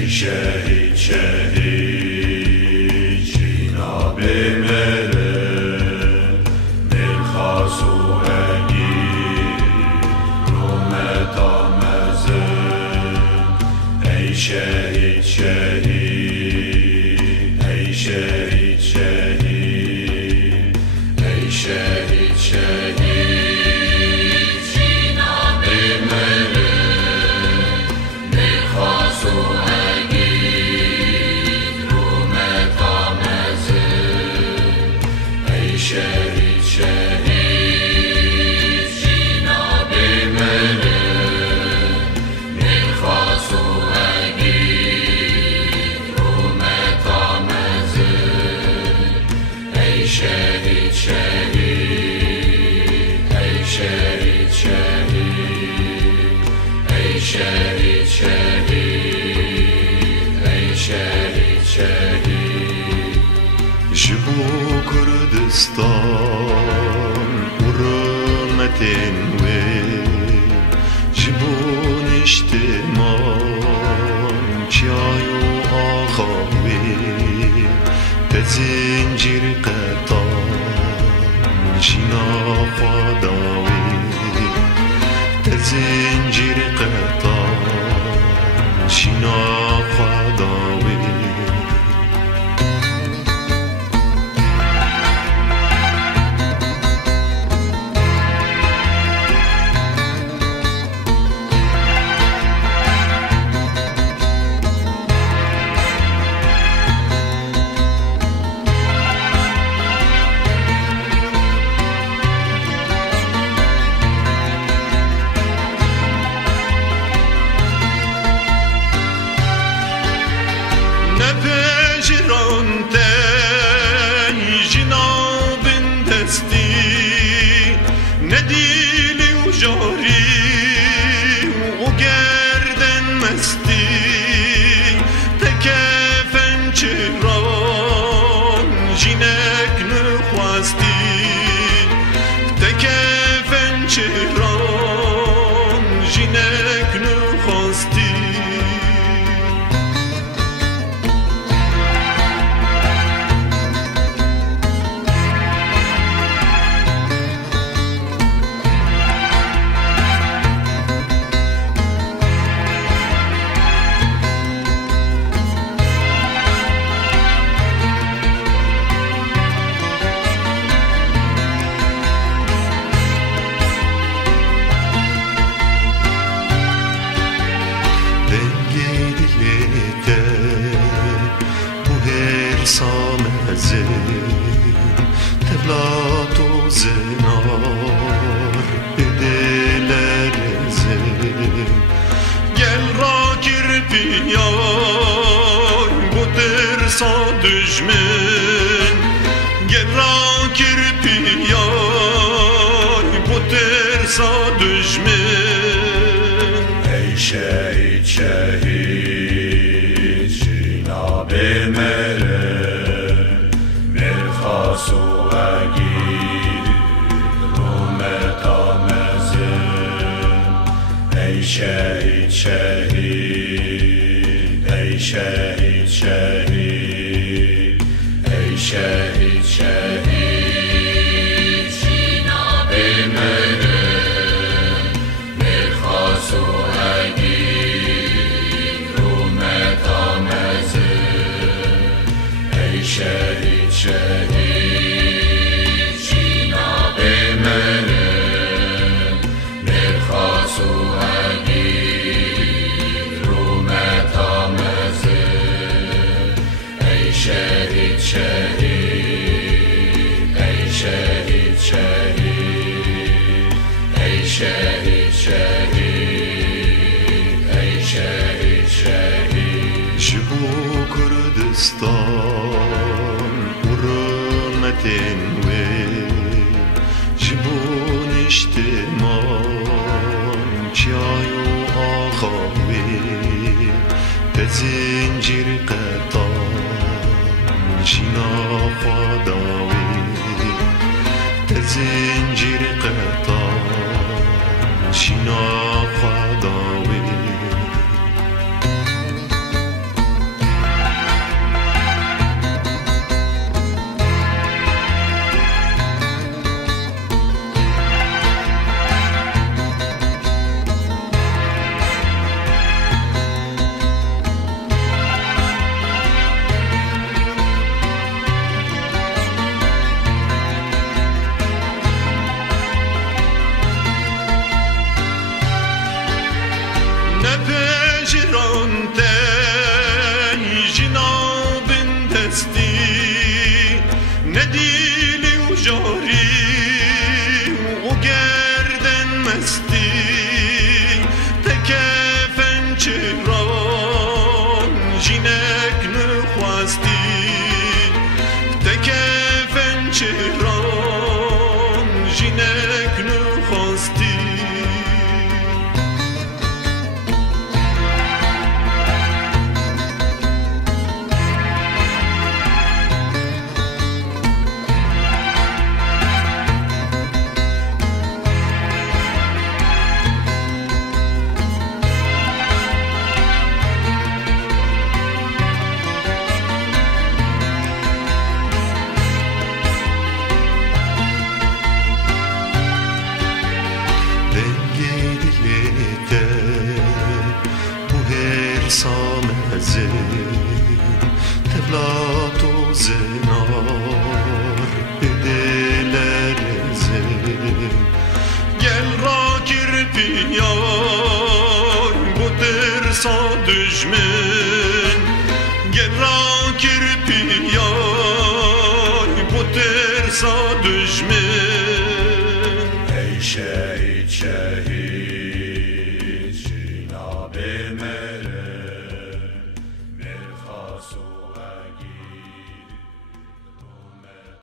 ای شهید شهید جناب مره ملخص و اگیر رومت آمزه ای شهید شهید ای شهید شهید ای شهید شهید شهید شهید جناب مره ملخص و اگیر رومت آمزه ای شهید شهید ای شهید شهید ای شهید شهید ای شهید شهید جبو کردستان ورمتن و جبو نشتمان چای و آخاوی تزنجیر قطان جنا خداوی تزنجیر قطان جنا خداوی ندیلی و جاری و گردن مستی تکفن چهران جینک نخواستی تکفن چهران جینک نخواستی سامزن تبلات و زنار به دل رزن گل را کرپیان bu ترسا دشمن گل را کرپیان bu ترسا دشمن ای شهید شهید جناب مره ملخص و اگیر رومت آمزه ای شهید شهید ای شهید شهید ای شهید شهید جناب مره ملخص و اگیر رومت آمزه ای شهید شهید جناب مره ملخص و اگیر رومت آمزه ای شهید شهید ای شهید شهید ای شهید شهید ای شهید شهید جبو کردستان ورمتن و جبو نشتمان چای و آخاوی تزنجیر قطان جنا خداوی تزنجیر قطان جنا خداوی مزین تبلات و زنار بدلر زین گل را kirpiyay bu tersa düşmen gel ra kirpiyay bu tersa düşmen